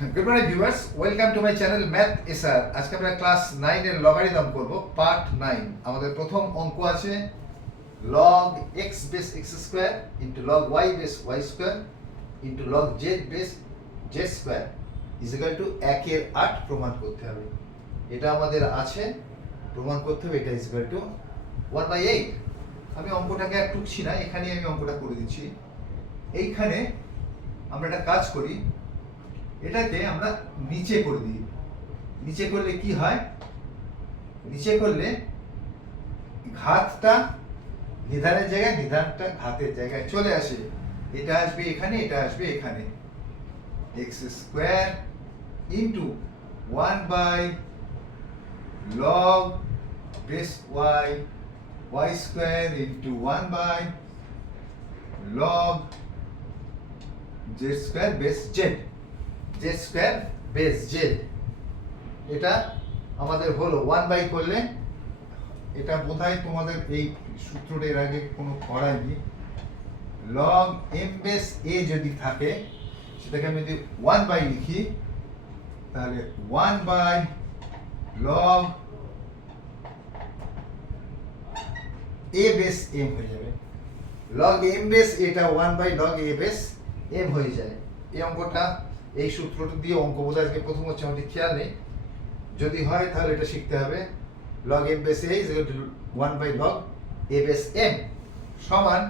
Good morning viewers, welcome to my channel math SR. আজকে আমরা class 9 এর logarithm করব, পার্ট 9। আমাদের প্রথম অঙ্ক আছে log x base x square into log y base y square into log z base z square is equal two 1 এর 8 প্রমাণ করতে হবে। এটা আমাদের আছে, প্রমাণ করতে হবে। এটা ইজ ইকুয়াল টু 1/8। আমি অঙ্কটাকে আর টুকছি না, এখানেই আমি অঙ্কটা করে দিচ্ছি। এইখানে আমরা একটা কাজ করি, এটাকে আমরা নিচে করে দিই। নিচে করলে কি হয়? নিচে করলে ঘাতটা নিধানের জায়গায়, নিধানটা ঘাতের জায়গায় চলে আসে। এটা আসবে এখানে, এটা আসবে এখানে। X square into 1/log base Y, Y square into 1/log Z square base Z, Z square base Z. এটা আমাদের হলো 1 করলে, এটা বোধহয় তোমাদের এই সূত্রটা এর আগে কোনো করায়নি। log m বেস a যদি থাকে, সেটাকে আমি যদি 1 লিখি, তাহলে 1/log a বেস m হয়ে যাবে। log m বেস এটা 1/log a বেস m হয়ে যায়। এই অঙ্কটা, এই সূত্রটা দিয়ে অঙ্ক বোধ আজকে প্রথম হচ্ছে, আমাদের খেয়াল নেই। যদি হয় তাহলে এটা শিখতে হবে। log m base a is equal to 1/log a base m সমান,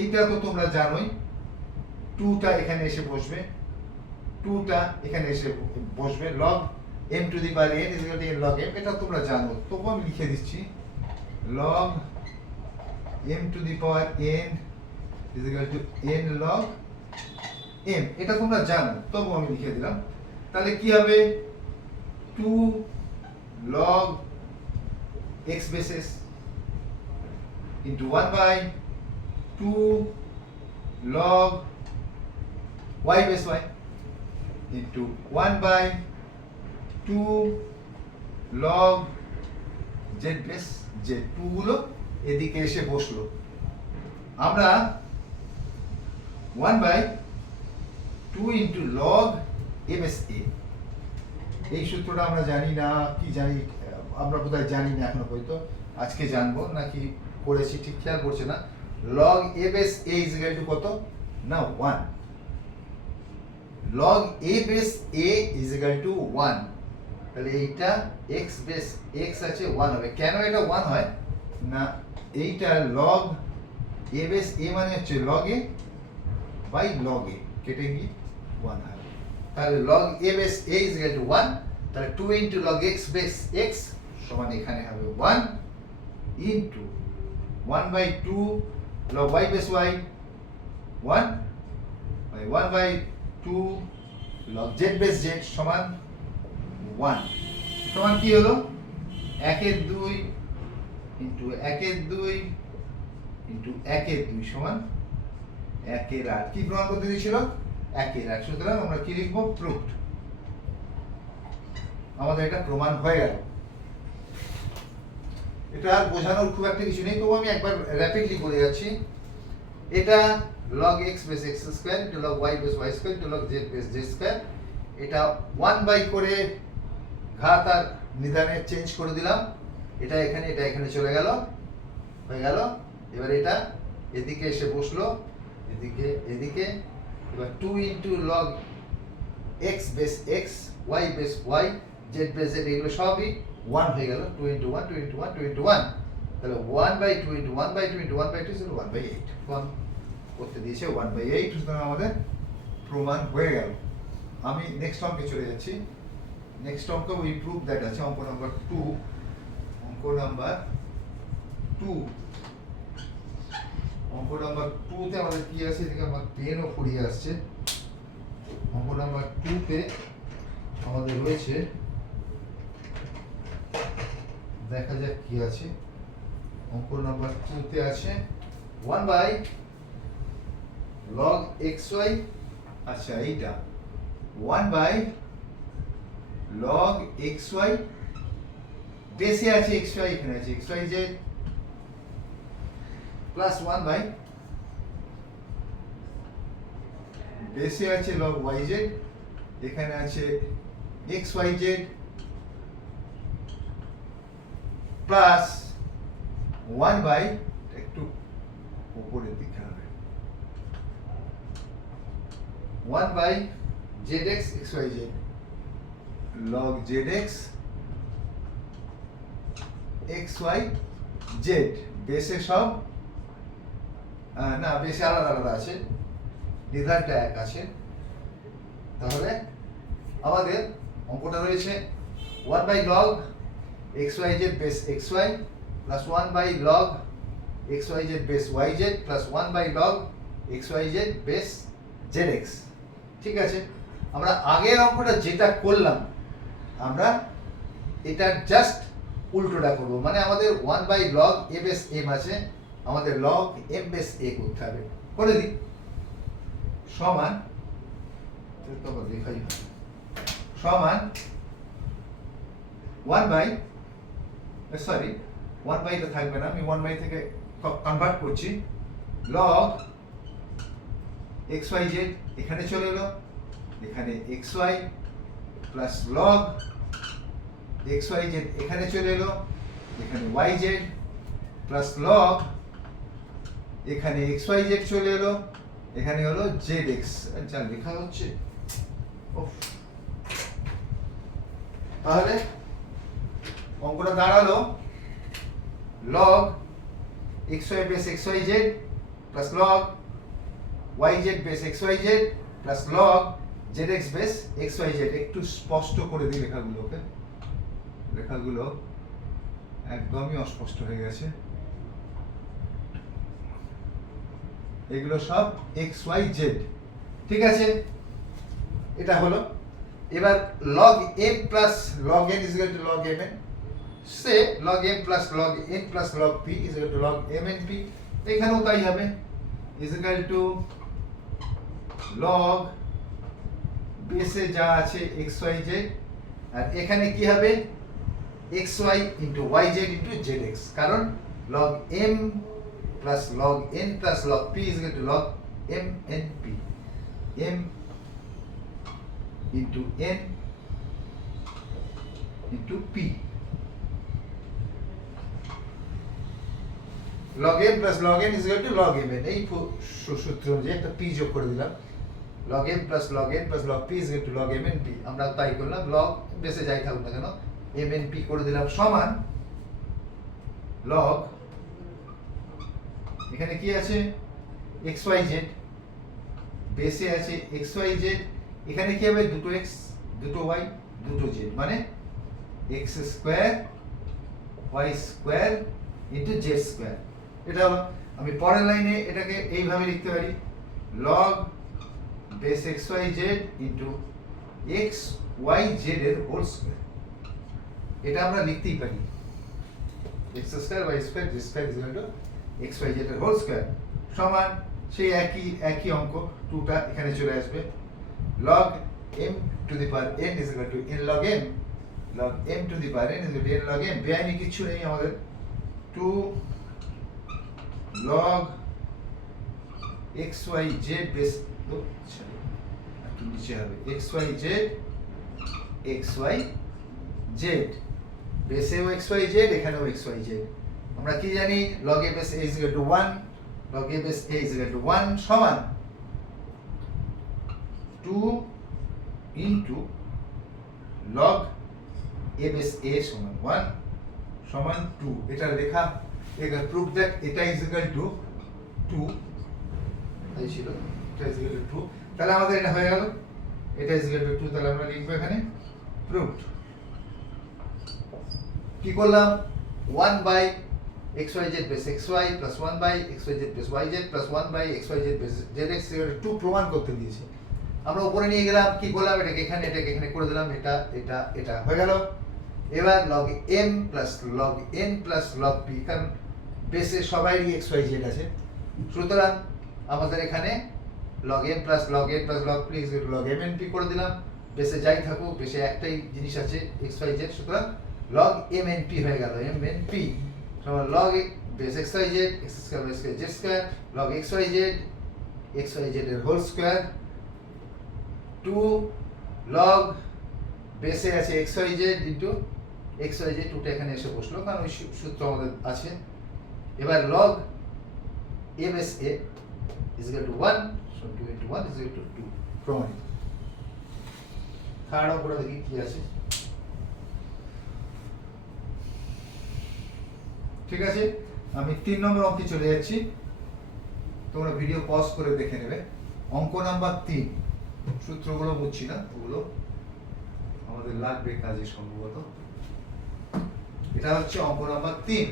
এইটা তো তোমরা জানোই, 2টা এখানে এসে বসবে, 2টা এখানে এসে বসবে। log m to the power n is equal to n log m, এটা তোমরা জানো, তবু আমি লিখে দিচ্ছি। log m to the power n is equal to n log m, এটা তোমরা জানো, তবু আমি লিখে দিলাম। তাহলে কি হবে? 2 log x basis into 1/2 log y base y into 1/2 log z base z। 2 গুলো এদিকে এসে বসলো। আমরা 1/2 into log a base a, এই সূত্রটা আমরা জানি না, কি জানি, আমরা বোধহয় জানি না এখনো পর্যন্ত। আজকে জানবো, নাকি করেছি ঠিক খেয়াল করছে না। log a base a is equal to কত? না 1। log a base a is equal to 1। তাহলে এইটা x base x আছে 1 হবে। কেন এটা 1 হয় না? এইটা log a base a মানে হচ্ছে log a by log a, কেটে গিয়ে 1 হবে। তাহলে log a base a is equal to 1। তাহলে 2 into log x base x সমান এখানে হবে 1 into 1/2 log y base y 1 by 1/2 log z base z সমান 1। সমান কি হলো? 1/2 into 1/2 into 1/2 সমান 1/8। কি প্রমাণ করতে দিয়েছিল? 1/8। সুতরাং আমরা কি লিখবো? প্রুভড। আমাদের এটা প্রমাণ হয়ে গেল। এটা আর বোঝানোর খুব একটা কিছু নেই, তবু আমি একবার র্যাপিডলি করে যাচ্ছি। এটা log x base x square into log y base y square into log z base z square. এটা 1 করে ঘাত আর নিধানে চেঞ্জ করে দিলাম। এটা এখানে, এটা এখানে চলে গেল, হয়ে গেল। এবার এটা এদিকে এসে বসলো, এদিকে এদিকে। এবার 2 into log x base x, y base y, z base z, এগুলো সবই 1 হয়ে গেল। 2 ইনটু 1, 2 ইনটু 1, 2 ইনটু 1। তাহলে 1/2 ইনটু 1/2 ইনটু 1/2 ছিল 1/8। প্রমাণ করতে দিয়েছে 1/8। সুতরাং আমাদের প্রমাণ হয়ে গেল। আমি নেক্সট অঙ্কে চলে যাচ্ছি। নেক্সট অঙ্ক উই প্রুভ দ্যাট আছে অঙ্ক নাম্বার 2। অঙ্ক নাম্বার 2, অঙ্ক নাম্বার 2 তে আমাদের কি আছে? এদিকে আমার পেনও ফুরিয়ে আসছে। অঙ্ক নাম্বার 2 তে আমাদের রয়েছে, দেখা যাক কি আছে। অঙ্ক নাম্বার 2 তে আছে 1/log xy। আচ্ছা, এইটা 1/log xy বেসে আছে xy, এখানে আছে xyz প্লাস 1/log বেসে আছে লগ ওয়াই জেড, এখানে আছে X Y Z plus 1 by, একটু উপরের দিকে হবে, 1 by Z X X Y Z, log Z X X Y Z. বেসে সব না, বেসে আলাদা আলাদা আছে, নির্ধারটা এক আছে। তাহলে আমাদের অঙ্কটা রয়েছে 1 by log X Y Z base X Y plus 1 by log X Y Z base Y Z plus 1 by log X Y Z base Z X. ঠিক আছে, আমরা আগের অঙ্কটা যেটা করলাম আমরা এটা জাস্ট উল্টোটা করবো, মানে আমাদের 1 by log A base M আছে, আমাদের লগ এম বেস এ করতে হবে। করে দিই, সমান দেখাই সমান 1 বাই, সরি 1 বাইটা থাকবে না, আমি 1 বাই থেকে কনভার্ট করছি, লগ এক্স ওয়াই জেড এখানে চলে এলো, এখানে X Y plus log X Y Z এখানে চলে এলো, এখানে ওয়াই জেড প্লাস লগ এখানে এক্স ওয়াই জেড চলে এলো, এখানে হলো জেড এক্স। যা লেখা হচ্ছে, তাহলে অঙ্কটা দাঁড়ালো log X Y base X Y Z plus log Y Z base X Y Z plus log Z X base X Y Z. একটু স্পষ্ট করে দিই লেখাগুলোকে, লেখাগুলো একদমই অস্পষ্ট হয়ে গেছে, এগুলো সব এক্স ওয়াই জেড। ঠিক আছে, এটা হলো। এবার log M plus log N is equal to log M N, say log M plus log N plus log P is equal to log M N P. এখানেও তাই হবে, ইজ ইকুয়াল টু লগ বেসে যা আছে X Y Z, আর এখানে কি হবে X Y into Y Z into Z X, কারণ log M plus log N plus log P is equal to log M N P, M into n into p, log m plus log n is equal to log m n। এই সূত্র অনুযায়ী একটা p যোগ করে দিলাম, log m plus log n plus log p is equal to log m n p। আমরা তাই করলাম, log বেসে যাই থাকুক না কেন m n p করে দিলাম, সমান log এখানে কি আছে x y z, বেসে আছে x y z, এখানে কি হবে দুটো x দুটো y দুটো z, মানে x square y square into z square. এটা হলো, আমি পরের লাইনে এটাকে এইভাবে লিখতে পারি, log base x y z into x y z এর হোল স্কয়ার। এটা আমরা লিখতেই পারি, x square y square z square is equal two x y z এর হোল স্কয়ার, সমান সেই একই অঙ্ক 2টা এখানে চলে আসবে, log m to the power n is equal to n log m, log m to the power n is equal to n log m। বেআইনি কিছু নেই আমাদের, 2 log x y z base একটু নিচে হবে x y z x y z, বেসেও x y z এখানেও x y z। আমরা কি জানি log a base a is equal to 1, log a base a is equal to 1 সমান 2 into log a base a সমান 1 সমান 2। এটা লেখা, এটা প্রুফ দ্যাট এটা ইজ ইকুয়াল টু 2, এই ছিল এটা ইজ ইকুয়াল টু 2, তাহলে আমাদের এটা হয়ে গেল, এটা ইজ ইকুয়াল টু 2, তাহলে আমরা লিখব এখানে প্রুফড। কি করলাম 1 by xyz base xy plus 1 by xyz base yz plus 1 by xyz base zx 2 প্রমাণ করতে দিয়েছি। আমরা উপরে নিয়ে গেলাম, কি করলাম এটাকে এখানে করে দিলাম, এটা হয়ে গেল। এবার log m plus log n plus log p, কারণ বেসে সবাইরই xyz আছে, সুতরাং আমাদের এখানে log m plus log n plus log p is equal to log m n p করে দিলাম। বেসে যাই থাকুক, বেসে একটাই জিনিস আছে xyz, সুতরাং log m n p হয়ে গেল, m n p সমান log base xyz x square y square z square log xyz এর হোল স্কয়ার টু লগ বেসে আছে X Y Z into X Y Z, টুটা এখানে এসে বসলো কারণ ওই সূত্র আমাদের আছে। এবার log A base A is equal two 1, so 2 into 1 is equal two 2, প্রমাণিত। থার্ড অঙ্কটা দেখি কি আছে। ঠিক আছে, আমি 3 নম্বর অঙ্কে চলে যাচ্ছি, তোমরা ভিডিও পজ করে দেখে নেবে। অঙ্ক নাম্বার 3, সূত্রগুলো বুঝছি না, ওগুলো আমাদের লাগবে কাজে সম্ভবত। এটা হচ্ছে অঙ্ক নাম্বার 3।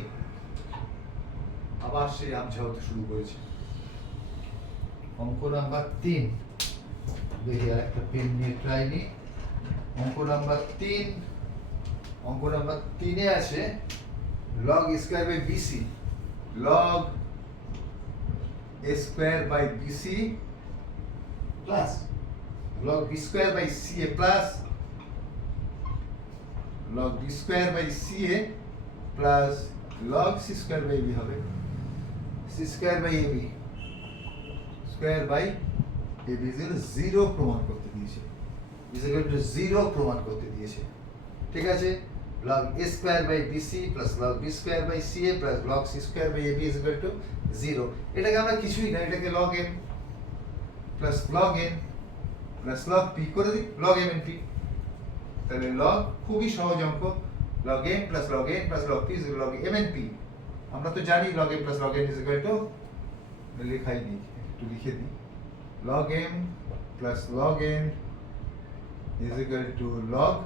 আবার সেই আমঝা হতে শুরু করেছে। অঙ্ক নাম্বার 3, দেখি আর একটা পেন নিয়ে ট্রাই নি। অঙ্ক নাম্বার 3, অঙ্ক নাম্বার 3-এ আছে log a square by bc, log a square by bc plus log b square by ca plus log b square by ca plus log c square by b হবে, c square by ab square by ab is equal to 0 প্রমাণ করতে দিয়েছে, is equal to 0 প্রমাণ করতে দিয়েছে। ঠিক আছে, log a square by bc plus log b square by ca plus log c square by ab is equal to 0। এটাকে আমরা কিছুই না, এটাকে log m plus log n plus log p করে দিই, log m n p। তাহলে log খুবই সহজ অঙ্ক, log m plus log n plus log p is equal to log m n p। আমরা তো জানি log m plus log n is equal to, লেখাই দিই, একটু লিখে দিই, log m plus log n is equal to log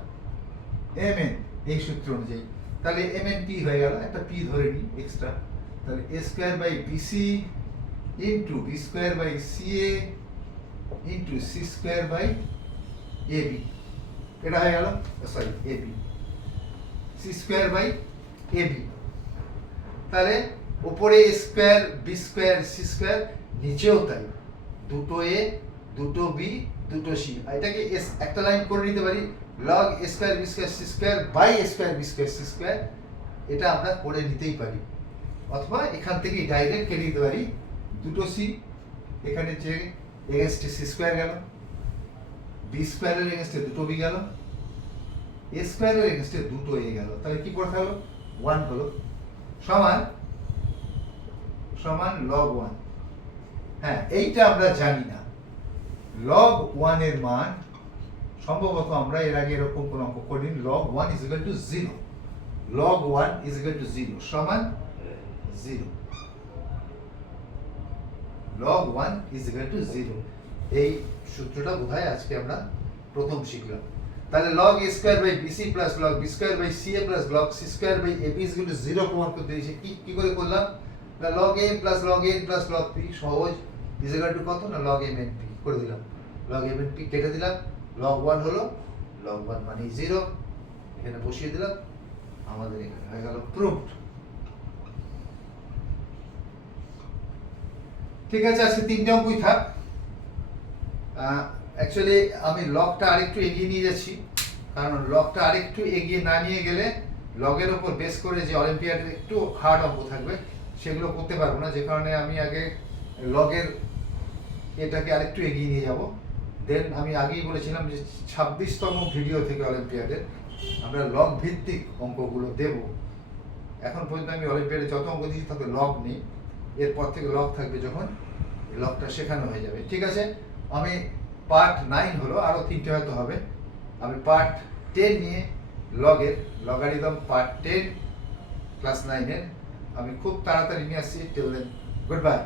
mn, এই সূত্র অনুযায়ী। তাহলে mn p হয়ে গেল, একটা p ধরে নিই এক্সট্রা। তাহলে a square by bc into b square by ca into c square by ab, এটা হয়ে গেল, sorry ab, c square by ab। তাহলে উপরে a square b square c square, নিচেও তাই, দুটো a দুটো b দুটো c। এটাকে একটা লাইন করে নিতে পারি, log a square b square c square by a square b square c square, এটা আমরা করে নিতেই পারি। অথবা এখান থেকে ডাইরেক্ট কেটে দিতে পারি, দুটো c এখানে যে এগেইনস্টে c স্কয়ার গেল, b স্কয়ারের এগেইনস্টে দুটো b গেল, a স্কয়ারের এগেইনস্টে দুটো a গেল। তাহলে কি পড়তে হলো, 1 হলো, সমান সমান log 1। হ্যাঁ, এইটা আমরা জানি না, log 1 এর মান সম্ভবত আমরা এর আগে এরকম কোন অঙ্ক করিনি, log 1 is equal to 0, log 1 is equal to 0 সমান 0, log 1 is equal to 0। এই সূত্রটা বোধহয় আজকে আমরা প্রথম শিখলাম। তাহলে log a square by bc plus log b square by ca plus log c square by ab is equal to 0 প্রমাণ করতে দিয়েছে। কি করে করলাম, না log m plus log n plus log p, সহজ, is equal to কত না log m n p করে দিলাম, log m n p কেটে দিলাম, log 1 হলো, log 1 মানে 0, এখানে বসিয়ে দিলাম, আমাদের এখানে হয়ে গেল প্রুভড। ঠিক আছে, আজকে 3টে অঙ্কই থাক। অ্যাকচুয়ালি আমি লগটা আরেকটু এগিয়ে নিয়ে যাচ্ছি, কারণ লগটা আরেকটু এগিয়ে না নিয়ে গেলে লগের উপর বেস করে যে অলিম্পিয়াডের একটু হার্ড অঙ্ক থাকবে সেগুলো করতে পারবো না, যে কারণে আমি আগে লগের এটাকে আরেকটু এগিয়ে নিয়ে যাব। দেন আমি আগেই বলেছিলাম যে 26তম ভিডিও থেকে অলিম্পিয়াডের আমরা লগ ভিত্তিক অঙ্কগুলো দেব। এখন পর্যন্ত আমি অলিম্পিয়াডে যত অঙ্ক দিয়েছি তাতে লগ নেই, এরপর থেকে লগ থাকবে যখন লগটা শেখানো হয়ে যাবে। ঠিক আছে, আমি পার্ট 9 হলো, আরও 3টে হয়তো হবে, আমি পার্ট 10 নিয়ে লগের লগারিদম পার্ট 10 ক্লাস 9-এর আমি খুব তাড়াতাড়ি নিয়ে আসছি। Till then, good by.